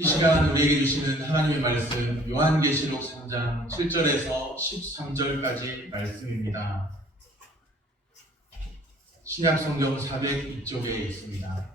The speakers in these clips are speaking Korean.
이 시간 우리에게 주시는 하나님의 말씀 요한계시록 3장 7절에서 13절까지 말씀입니다. 신약성경 402쪽에 있습니다.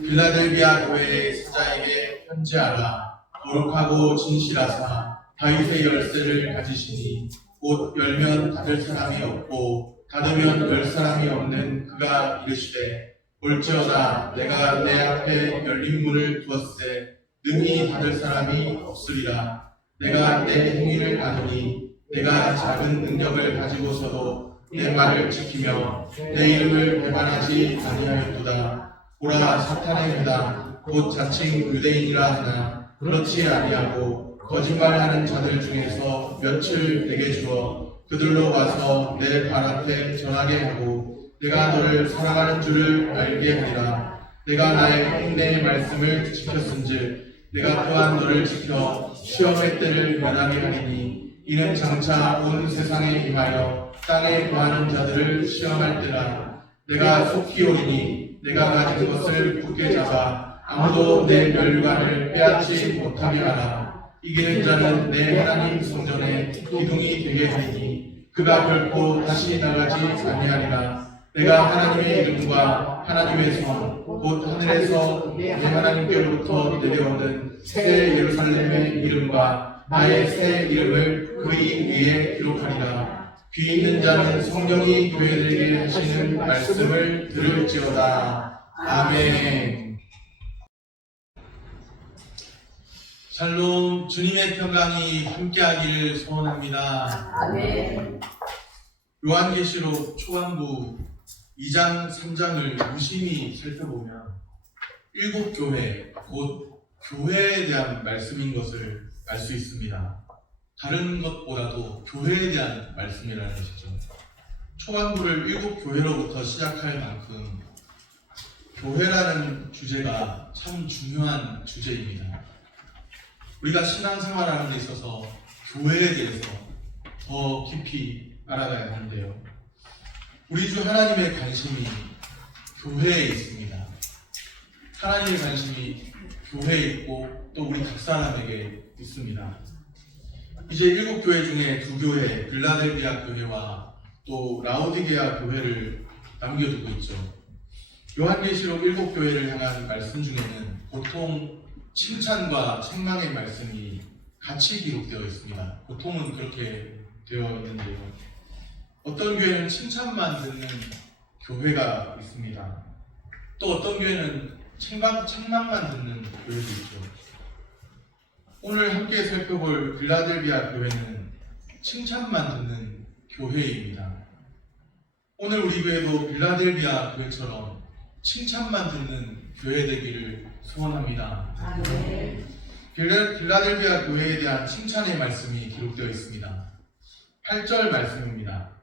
빌라델비아 교회의 사자에게 편지하라. 거룩하고 진실하사 다윗의 열쇠를 가지시니 곧 열면 닫을 사람이 없고 닫으면 열 사람이 없는 그가 이르시되 볼지어다 내가 내 앞에 열린 문을 두었으되 능히 닫을 사람이 없으리라. 내가 내 행위를 아노니 내가 작은 능력을 가지고서도 내 말을 지키며 내 이름을 배반하지 아니하였도다. 보라 사탄의 회당 곧 자칭 유대인이라 하나 그렇지 아니하고 거짓말하는 자들 중에서 며칠 내게 주어 그들로 와서 내 발 앞에 전하게 하고 내가 너를 사랑하는 줄을 알게 하리라. 내가 나의 흉내의 말씀을 지켰은즉 내가 또한 너를 지켜 시험의 때를 면하게 하리니 이는 장차 온 세상에 임하여 땅에 거하는 자들을 시험할 때라. 내가 속히 오리니 내가 가진 것을 굳게 잡아 아무도 내 멸류관을 빼앗지 못하게 하라. 이기는 자는 내 하나님 성전에 기둥이 되게 하리니 그가 결코 다시 나가지 아니하리라. 내가 하나님의 이름과 하나님의 성, 곧 하늘에서 내 하나님께로부터 내려오는 새 예루살렘의 이름과 나의 새 이름을 그의 위에 기록하리라. 귀 있는 자는 성령이 교회들에게 하시는 말씀을 들을지어다. 아멘. 샬롬, 주님의 평강이 함께하기를 소원합니다. 아멘. 요한계시록 초반부 2장, 3장을 유심히 살펴보면 일곱 교회, 곧 교회에 대한 말씀인 것을 알 수 있습니다. 다른 것보다도 교회에 대한 말씀이라는 것이죠. 초반부를 일곱 교회로부터 시작할 만큼 교회라는 주제가 참 중요한 주제입니다. 우리가 신앙생활하는 데 있어서 교회에 대해서 더 깊이 알아가야 하는데요. 우리 주 하나님의 관심이 교회에 있습니다. 하나님의 관심이 교회에 있고 또 우리 각 사람에게 있습니다. 이제 일곱 교회 중에 두 교회, 빌라델비아 교회와 또 라오디게아 교회를 남겨두고 있죠. 요한계시록 일곱 교회를 향한 말씀 중에는 보통 칭찬과 책망의 말씀이 같이 기록되어 있습니다. 보통은 그렇게 되어 있는데요. 어떤 교회는 칭찬만 듣는 교회가 있습니다. 또 어떤 교회는 책망만 듣는 교회도 있죠. 오늘 함께 살펴볼 빌라델비아 교회는 칭찬만 듣는 교회입니다. 오늘 우리 교회도 빌라델비아 교회처럼 칭찬만 듣는 교회 되기를 소원합니다. 아멘. 빌라델비아 교회에 대한 칭찬의 말씀이 기록되어 있습니다. 8절 말씀입니다.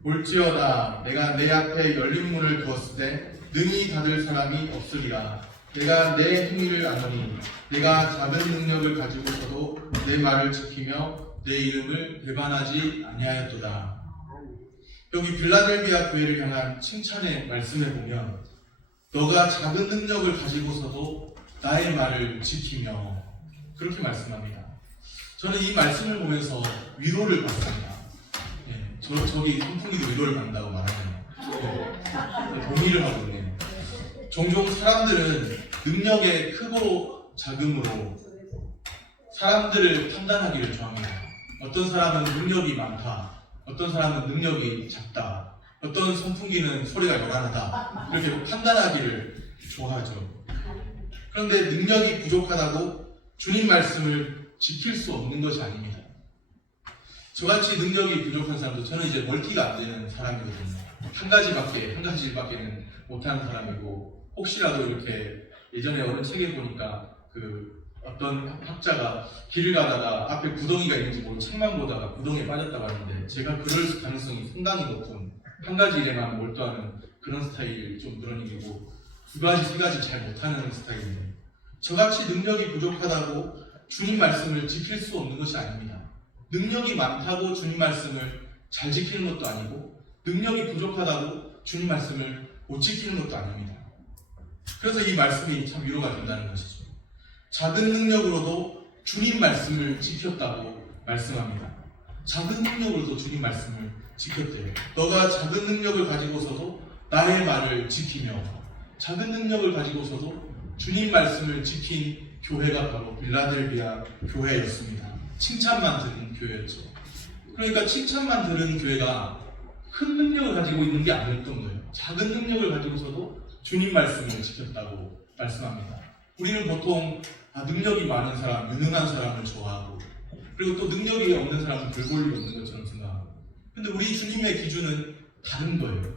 볼지어다 내가 내 앞에 열린 문을 두었을 때 능히 닫을 사람이 없으리라. 내가 내 행위를 아노니 내가 작은 능력을 가지고서도 내 말을 지키며 내 이름을 배반하지 아니하였도다. 여기 빌라델비아 교회를 향한 칭찬의 말씀에 보면 너가 작은 능력을 가지고서도 나의 말을 지키며 그렇게 말씀합니다. 저는 이 말씀을 보면서 위로를 받습니다. 저기 선풍기도 위로를 받는다고 말하네요. 동의를 하고 있네요. 종종 사람들은 능력의 크고 작음으로 사람들을 판단하기를 좋아합니다. 어떤 사람은 능력이 많다, 어떤 사람은 능력이 작다, 어떤 선풍기는 소리가 요란하다, 이렇게 판단하기를 좋아하죠. 그런데 능력이 부족하다고 주님 말씀을 지킬 수 없는 것이 아닙니다. 저같이 능력이 부족한 사람도 저는 이제 멀티가 안 되는 사람이거든요. 한 가지밖에는 못하는 사람이고, 혹시라도 이렇게 예전에 어느 책에 보니까 어떤 학자가 길을 가다가 앞에 구덩이가 있는지 모르고 책만 보다가 구덩이에 빠졌다고 하는데, 제가 그럴 가능성이 상당히 높은, 한 가지 일에만 몰두하는 그런 스타일, 좀 그런 일이고, 두 가지, 세 가지 잘 못하는 스타일이에요. 저같이 능력이 부족하다고 주님 말씀을 지킬 수 없는 것이 아닙니다. 능력이 많다고 주님 말씀을 잘 지키는 것도 아니고, 능력이 부족하다고 주님 말씀을 못 지키는 것도 아닙니다. 그래서 이 말씀이 참 위로가 된다는 것이죠. 작은 능력으로도 주님 말씀을 지켰다고 말씀합니다. 작은 능력으로도 주님 말씀을 지켰대요. 너가 작은 능력을 가지고서도 나의 말을 지키며 작은 능력을 가지고서도 주님 말씀을 지킨 교회가 바로 빌라델비아 교회였습니다. 칭찬만 듣는 교회였죠. 그러니까 칭찬만 들은 교회가 큰 능력을 가지고 있는 게 아니었던 거예요. 작은 능력을 가지고서도 주님 말씀을 지켰다고 말씀합니다. 우리는 보통 능력이 많은 사람, 유능한 사람을 좋아하고 그리고 또 능력이 없는 사람은 별 볼 일 없는 것처럼 생각하고 근데 우리 주님의 기준은 다른 거예요.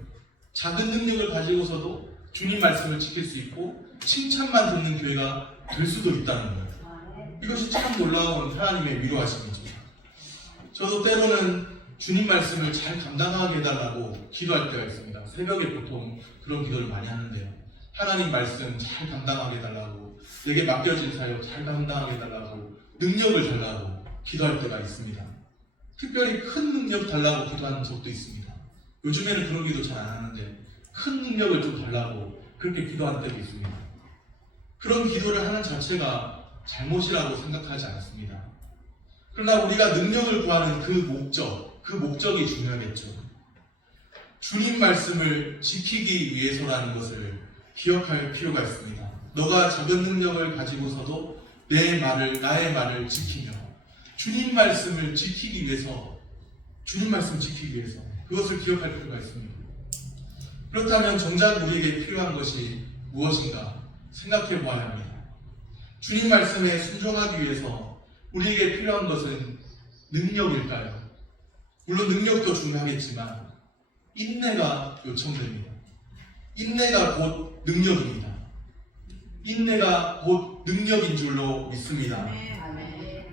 작은 능력을 가지고서도 주님 말씀을 지킬 수 있고 칭찬만 듣는 교회가 될 수도 있다는 거예요. 이것이 참 놀라운 하나님의 위로하심이죠. 저도 때로는 주님 말씀을 잘 감당하게 해달라고 기도할 때가 있습니다. 새벽에 보통 그런 기도를 많이 하는데요. 하나님 말씀 잘 감당하게 해달라고, 내게 맡겨진 사역 잘 감당하게 해달라고, 능력을 달라고 기도할 때가 있습니다. 특별히 큰 능력 달라고 기도하는 적도 있습니다. 요즘에는 그런 기도 잘 안 하는데 큰 능력을 좀 달라고 그렇게 기도한 때도 있습니다. 그런 기도를 하는 자체가 잘못이라고 생각하지 않습니다. 그러나 우리가 능력을 구하는 그 목적이 중요하겠죠. 주님 말씀을 지키기 위해서라는 것을 기억할 필요가 있습니다. 너가 작은 능력을 가지고서도 나의 말을 지키며 주님 말씀을 지키기 위해서 그것을 기억할 필요가 있습니다. 그렇다면 정작 우리에게 필요한 것이 무엇인가 생각해 보아야 합니다. 주님 말씀에 순종하기 위해서 우리에게 필요한 것은 능력일까요? 물론 능력도 중요하겠지만 인내가 요청됩니다. 인내가 곧 능력입니다. 인내가 곧 능력인 줄로 믿습니다.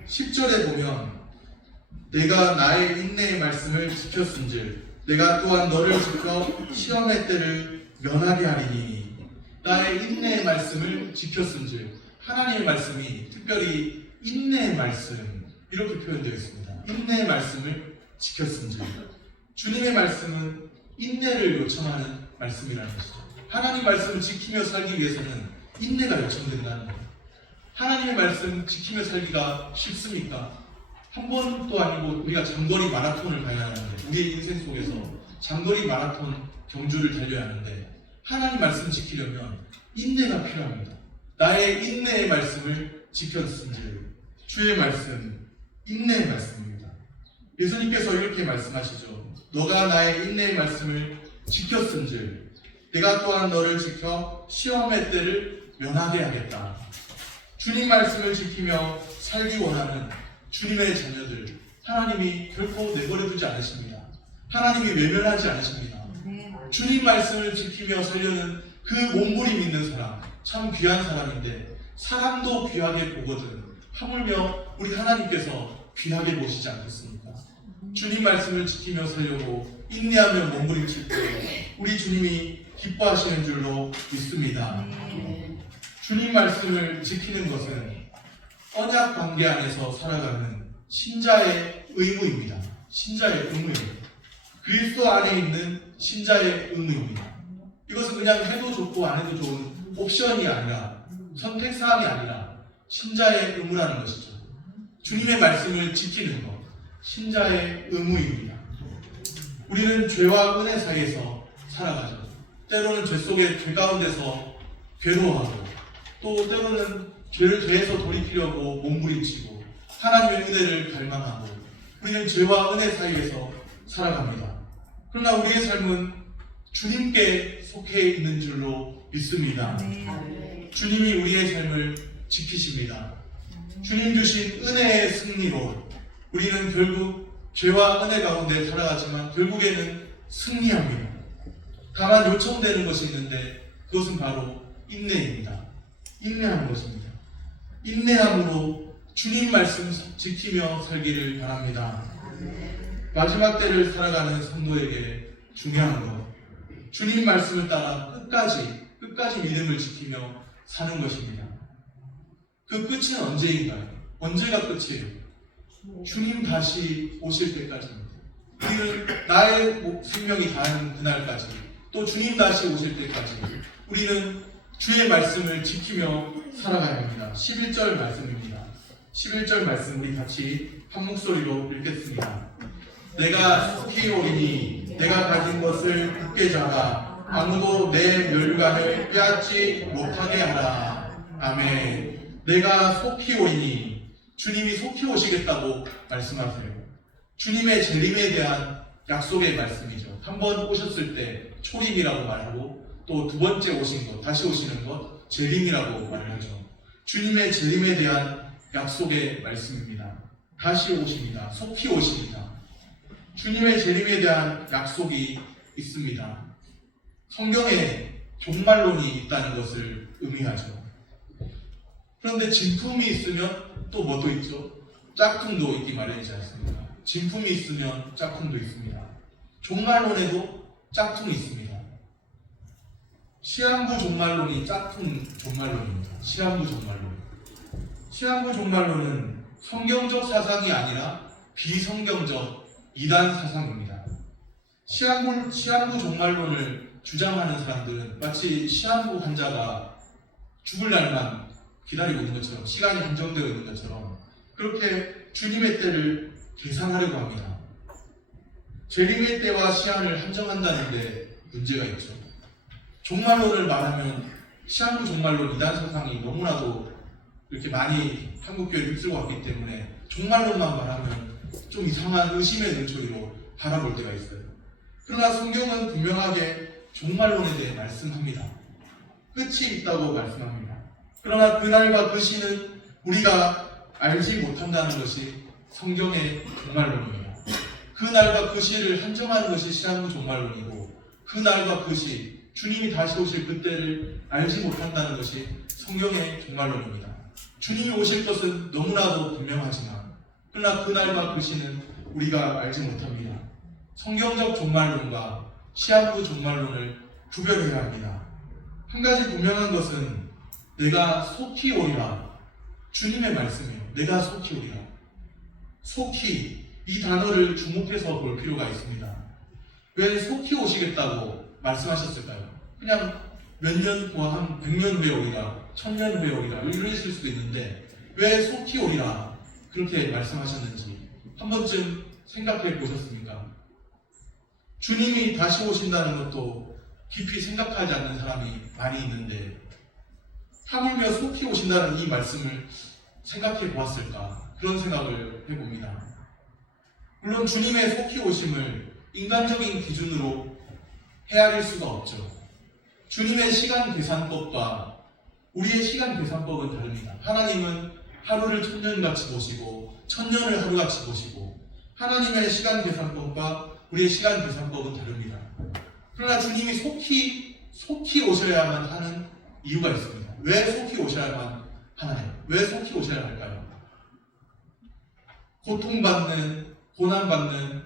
10절에 보면 내가 나의 인내의 말씀을 지켰은즉 내가 또한 너를 지켜 시험의 때를 면하게 하리니. 나의 인내의 말씀을 지켰은즉 하나님의 말씀이 특별히 인내의 말씀 이렇게 표현되어 있습니다. 인내의 말씀을 지켰은즉 주님의 말씀은 인내를 요청하는 말씀이라는 것이죠. 하나님의 말씀을 지키며 살기 위해서는 인내가 요청된다는 거예요. 하나님의 말씀 지키며 살기가 쉽습니까? 한 번도 아니고 우리가 장거리 마라톤을 가야 하는데 우리의 인생 속에서 장거리 마라톤 경주를 달려야 하는데 하나님 말씀 지키려면 인내가 필요합니다. 나의 인내의 말씀을 지켰은즉 주의 말씀, 인내의 말씀입니다. 예수님께서 이렇게 말씀하시죠. 너가 나의 인내의 말씀을 지켰은즉 내가 또한 너를 지켜 시험의 때를 면하게 하겠다. 주님 말씀을 지키며 살기 원하는 주님의 자녀들, 하나님이 결코 내버려두지 않으십니다. 하나님이 외면하지 않으십니다. 주님 말씀을 지키며 살려는 그 몸부림 있는 사람, 참 귀한 사람인데 사람도 귀하게 보거든 하물며 우리 하나님께서 귀하게 보시지 않겠습니까? 주님 말씀을 지키며 살려고 인내하며 몸부림칠 때 우리 주님이 기뻐하시는 줄로 믿습니다. 주님 말씀을 지키는 것은 언약 관계 안에서 살아가는 신자의 의무입니다. 신자의 의무입니다. 그리스도 안에 있는 신자의 의무입니다. 이것은 그냥 해도 좋고 안 해도 좋은 옵션이 아니라 선택사항이 아니라 신자의 의무라는 것이죠. 주님의 말씀을 지키는 것, 신자의 의무입니다. 우리는 죄와 은혜 사이에서 살아가죠. 때로는 죄 속에 죄 가운데서 괴로워하고 또 때로는 죄에서 돌이키려고 몸부림치고 하나님의 은혜를 갈망하고 우리는 죄와 은혜 사이에서 살아갑니다. 그러나 우리의 삶은 주님께 속해 있는 줄로 믿습니다. 주님이 우리의 삶을 지키십니다. 주님 주신 은혜의 승리로 우리는 결국 죄와 은혜 가운데 살아가지만 결국에는 승리합니다. 다만 요청되는 것이 있는데 그것은 바로 인내입니다. 인내하는 것입니다. 인내함으로 주님 말씀 지키며 살기를 바랍니다. 마지막 때를 살아가는 성도에게 중요한 것, 주님 말씀을 따라 끝까지 믿음을 지키며 사는 것입니다. 그 끝은 언제인가요? 언제가 끝이에요? 주님 다시 오실 때까지입니다. 우리는 나의 생명이 닿은 그날까지 또 주님 다시 오실 때까지 우리는 주의 말씀을 지키며 살아가야 합니다. 11절 말씀입니다. 11절 말씀 우리 같이 한 목소리로 읽겠습니다. 내가 속히 오리니 내가 가진 것을 굳게 잡아 아무도 내 멸관을 빼앗지 못하게 하라. 아멘. 내가 속히 오리니 주님이 속히 오시겠다고 말씀하세요. 주님의 재림에 대한 약속의 말씀이죠. 한 번 오셨을 때 초림이라고 말하고 또 두 번째 오신 것, 다시 오시는 것, 재림이라고 말하죠. 주님의 재림에 대한 약속의 말씀입니다. 다시 오십니다. 속히 오십니다. 주님의 재림에 대한 약속이 있습니다. 성경에 종말론이 있다는 것을 의미하죠. 그런데 진품이 있으면 또 뭐도 있죠? 짝퉁도 있기 마련이지 않습니까? 진품이 있으면 짝퉁도 있습니다. 종말론에도 짝퉁이 있습니다. 시한부 종말론이 짝퉁 종말론입니다. 시한부 종말론. 시한부 종말론은 성경적 사상이 아니라 비성경적 이단 사상입니다. 시한부 종말론을 주장하는 사람들은 마치 시한부 환자가 죽을 날만 기다리고 있는 것처럼, 시간이 한정되어 있는 것처럼 그렇게 주님의 때를 계산하려고 합니다. 재림의 때와 시한을 한정한다는 데 문제가 있죠. 종말론을 말하면 시한부 종말론 이단 사상이 너무나도 이렇게 많이 한국교회를 휩쓸고 왔기 때문에 종말론만 말하면 좀 이상한 의심의 눈초리로 바라볼 때가 있어요. 그러나 성경은 분명하게 종말론에 대해 말씀합니다. 끝이 있다고 말씀합니다. 그러나 그날과 그 시는 우리가 알지 못한다는 것이 성경의 종말론입니다. 그날과 그 시를 한정하는 것이 시한부 종말론이고 그날과 그 시, 주님이 다시 오실 그때를 알지 못한다는 것이 성경의 종말론입니다. 주님이 오실 것은 너무나도 분명하지만 그러나 그날과 그 시는 우리가 알지 못합니다. 성경적 종말론과 시한부 종말론을 구별해야 합니다. 한 가지 분명한 것은 내가 속히 오리라. 주님의 말씀이에요. 내가 속히 오리라. 속히 이 단어를 주목해서 볼 필요가 있습니다. 왜 속히 오시겠다고 말씀하셨을까요? 그냥 몇 년 후와 한 100년 후에 오리라, 1000년 후에 오리라 이러실 수도 있는데 왜 속히 오리라 그렇게 말씀하셨는지 한 번쯤 생각해 보셨습니까? 주님이 다시 오신다는 것도 깊이 생각하지 않는 사람이 많이 있는데 하물며 속히 오신다는 이 말씀을 생각해 보았을까? 그런 생각을 해봅니다. 물론 주님의 속히 오심을 인간적인 기준으로 헤아릴 수가 없죠. 주님의 시간 계산법과 우리의 시간 계산법은 다릅니다. 하나님은 하루를 1000년같이 보시고 1000년을 하루같이 보시고 하나님의 시간 계산법과 우리의 시간 계산법은 다릅니다. 그러나 주님이 속히 오셔야만 하는 이유가 있습니다. 왜 속히 오셔야만 하나요? 왜 속히 오셔야 할까요? 고통받는, 고난받는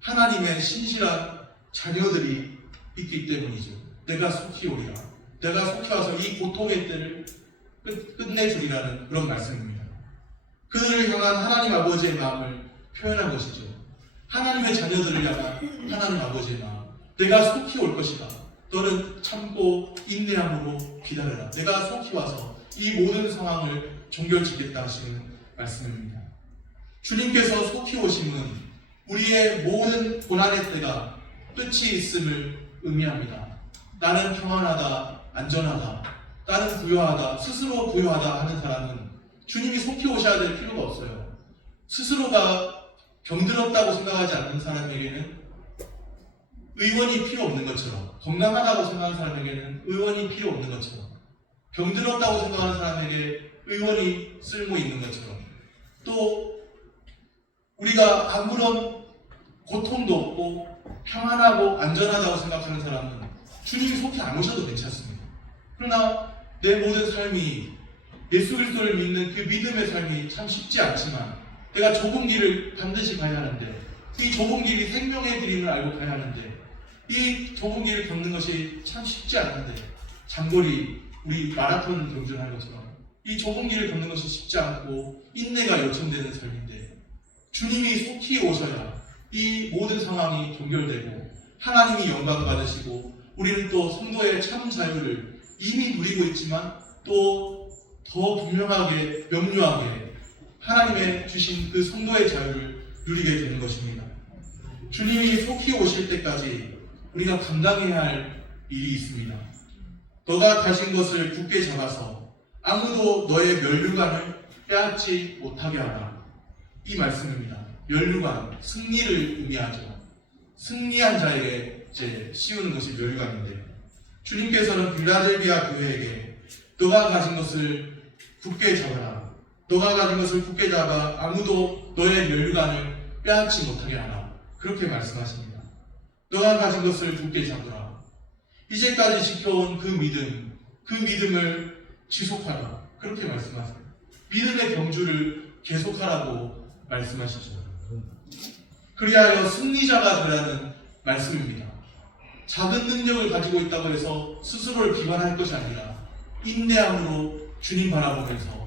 하나님의 신실한 자녀들이 있기 때문이죠. 내가 속히 오리라. 내가 속히 와서 이 고통의 때를 끝내주리라는 그런 말씀입니다. 그들을 향한 하나님 아버지의 마음을 표현한 것이죠. 하나님의 자녀들을 향한 하나님 아버지의 마음. 내가 속히 올 것이다. 너는 참고 인내함으로 기다려라. 내가 속히 와서 이 모든 상황을 종결짓겠다 하시는 말씀입니다. 주님께서 속히 오심은 우리의 모든 고난의 때가 끝이 있음을 의미합니다. 나는 평안하다, 안전하다, 나는 부유하다, 스스로 부유하다 하는 사람은 주님이 속히 오셔야 될 필요가 없어요. 스스로가 병들었다고 생각하지 않는 사람에게는 의원이 필요 없는 것처럼, 건강하다고 생각하는 사람에게는 의원이 필요 없는 것처럼, 병들었다고 생각하는 사람에게 의원이 쓸모 있는 것처럼, 또 우리가 아무런 고통도 없고 평안하고 안전하다고 생각하는 사람은 주님이 속히 안 오셔도 괜찮습니다. 그러나 내 모든 삶이 예수 그리스도를 믿는 그 믿음의 삶이 참 쉽지 않지만 내가 좁은 길을 반드시 가야 하는데 이 좁은 길이 생명의 길임을 알고 가야 하는데 이 좁은 길을 걷는 것이 참 쉽지 않은데 장거리 우리 마라톤 경주하는 것처럼 이 좁은 길을 걷는 것이 쉽지 않고 인내가 요청되는 삶인데 주님이 속히 오셔야 이 모든 상황이 종결되고 하나님이 영광 받으시고 우리는 또 성도의 참 자유를 이미 누리고 있지만 또 더 분명하게 명료하게 하나님의 주신 그 성도의 자유를 누리게 되는 것입니다. 주님이 속히 오실 때까지 우리가 감당해야 할 일이 있습니다. 너가 가진 것을 굳게 잡아서 아무도 너의 면류관을 빼앗지 못하게 하라. 이 말씀입니다. 면류관, 승리를 의미하죠. 승리한 자에게 이제 씌우는 것이 면류관인데, 주님께서는 빌라델비아 교회에게 너가 가진 것을 굳게 잡아라. 너가 가진 것을 굳게 잡아 아무도 너의 면류관을 빼앗지 못하게 하라. 그렇게 말씀하십니다. 너가 가진 것을 굳게 잡으라. 이제까지 지켜온 그 믿음을 지속하라. 그렇게 말씀하세요. 믿음의 경주를 계속하라고 말씀하시죠. 그리하여 승리자가 되라는 말씀입니다. 작은 능력을 가지고 있다고 해서 스스로를 비관할 것이 아니라 인내함으로 주님 바라보면서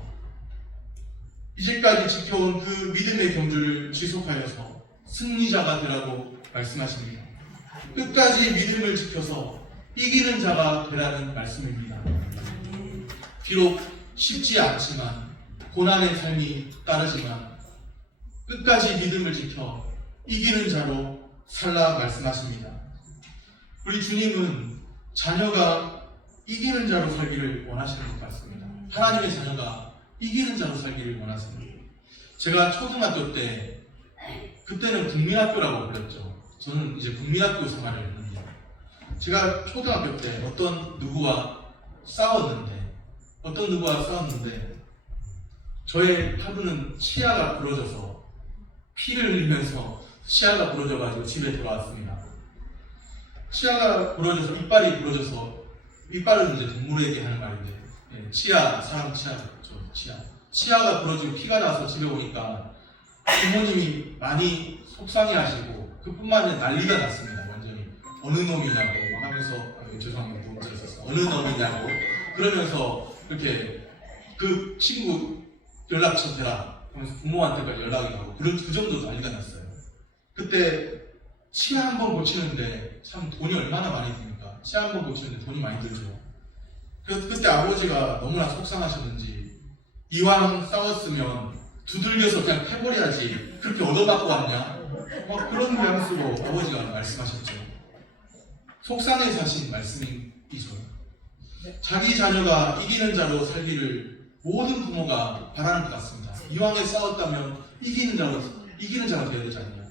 이제까지 지켜온 그 믿음의 경주를 지속하여서 승리자가 되라고 말씀하십니다. 끝까지 믿음을 지켜서 이기는 자가 되라는 말씀입니다. 비록 쉽지 않지만 고난의 삶이 따르지만 끝까지 믿음을 지켜 이기는 자로 살라 말씀하십니다. 우리 주님은 자녀가 이기는 자로 살기를 원하시는 것 같습니다. 하나님의 자녀가 이기는 자로 살기를 원하십니다. 제가 초등학교 때, 그때는 국민학교라고 불렸죠. 저는 이제 국민학교 생활을 했는데, 제가 초등학교 때 어떤 누구와 싸웠는데 저의 하루는 치아가 부러져서 피를 흘리면서 치아가 부러져가지고 집에 돌아왔습니다. 치아가 부러져서 이빨이 부러져서, 이빨은 이제 동물에게 하는 말인데, 사람 치아가 부러지고 피가 나서 집에 오니까 부모님이 많이 속상해하시고 그뿐만 아니라 난리가 났습니다. 완전히 어느 놈이냐고 하면서, 죄송합니다, 너무 들었었어. 어느 놈이냐고 그러면서 이렇게 그 친구 연락처 대라 하면서 부모한테까지 연락이 가고 그 정도로 난리가 났어요. 그때 치아 한 번 고치는데 참 돈이 얼마나 많이 드니까 치아 한 번 고치는데 돈이 많이 들죠. 그래서 그때 아버지가 너무나 속상하셨는지 이왕 싸웠으면 두들겨서 그냥 패버려야지 그렇게 얻어맞고 왔냐? 그런 뉘앙스로 아버지가 말씀하셨죠. 속상해서 하신 말씀이죠. 자기 자녀가 이기는 자로 살기를 모든 부모가 바라는 것 같습니다. 이왕에 싸웠다면 이기는 자가 되어야 되지 않냐.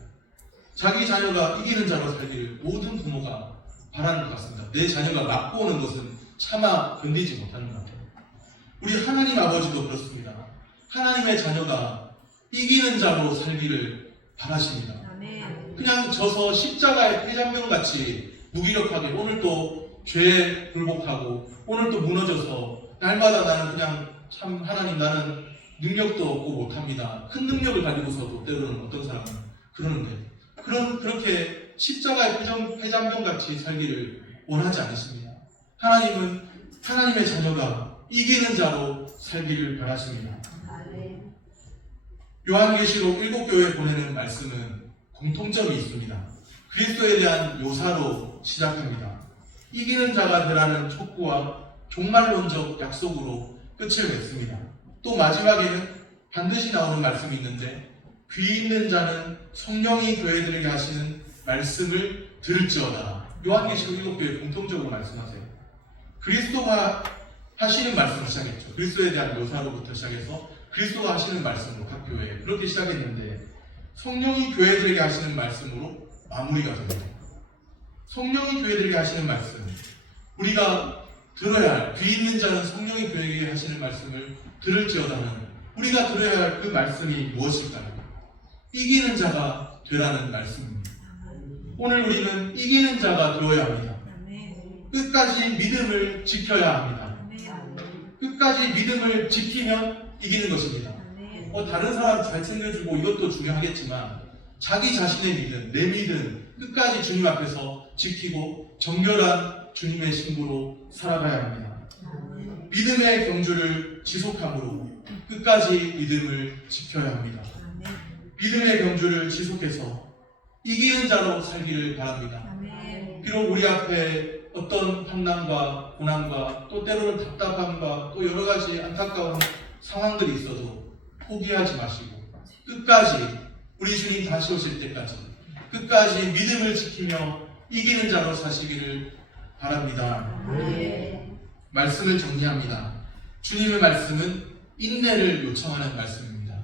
자기 자녀가 이기는 자로 살기를 모든 부모가 바라는 것 같습니다. 내 자녀가 맞고 오는 것은 차마 견디지 못하는 것 같아요. 우리 하나님 아버지도 그렇습니다. 하나님의 자녀가 이기는 자로 살기를 바라십니다. 그냥 져서 십자가의 폐잔병같이 무기력하게 오늘도 죄에 굴복하고 오늘도 무너져서 날마다 나는 그냥 참 하나님 나는 능력도 없고 못합니다. 큰 능력을 가지고서도 때로는 어떤 사람은 그러는데 그렇게 십자가의 폐잔병같이 살기를 원하지 않으십니다. 하나님은 하나님의 자녀가 이기는 자로 살기를 바라십니다. 요한계시록 7교회에 보내는 말씀은 공통점이 있습니다. 그리스도에 대한 묘사로 시작합니다. 이기는 자가 되라는 촉구와 종말론적 약속으로 끝을 맺습니다. 또 마지막에는 반드시 나오는 말씀이 있는데 귀 있는 자는 성령이 교회들에게 하시는 말씀을 들을지어다. 요한계시록 7교회 공통적으로 말씀하세요. 그리스도가 하시는 말씀을 시작했죠. 그리스도에 대한 묘사로부터 시작해서 그리스도가 하시는 말씀으로 각 교회에 그렇게 시작했는데 성령이 교회들에게 하시는 말씀으로 마무리가 됩니다. 성령이 교회들에게 하시는 말씀, 우리가 들어야 할, 귀 있는 자는 성령이 교회에게 하시는 말씀을 들을지어다는 우리가 들어야 할 그 말씀이 무엇일까요? 이기는 자가 되라는 말씀입니다. 오늘 우리는 이기는 자가 되어야 합니다. 끝까지 믿음을 지켜야 합니다. 끝까지 믿음을 지키면 이기는 것입니다. 다른 사람 잘 챙겨주고 이것도 중요하겠지만 자기 자신의 믿음, 내 믿음 끝까지 주님 앞에서 지키고 정결한 주님의 신부로 살아가야 합니다. 믿음의 경주를 지속함으로 끝까지 믿음을 지켜야 합니다. 믿음의 경주를 지속해서 이기는 자로 살기를 바랍니다. 비록 우리 앞에 어떤 환난과 고난과 또 때로는 답답함과 또 여러 가지 안타까운 상황들이 있어도 포기하지 마시고 끝까지 우리 주님 다시 오실 때까지 끝까지 믿음을 지키며 이기는 자로 사시기를 바랍니다. 말씀을 정리합니다. 주님의 말씀은 인내를 요청하는 말씀입니다.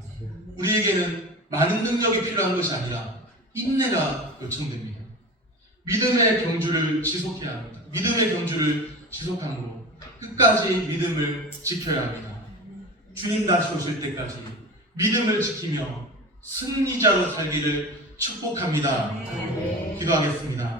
우리에게는 많은 능력이 필요한 것이 아니라 인내가 요청됩니다. 믿음의 경주를 지속해야 합니다. 믿음의 경주를 지속함으로 끝까지 믿음을 지켜야 합니다. 주님 다시 오실 때까지 믿음을 지키며 승리자로 살기를 축복합니다. 기도하겠습니다.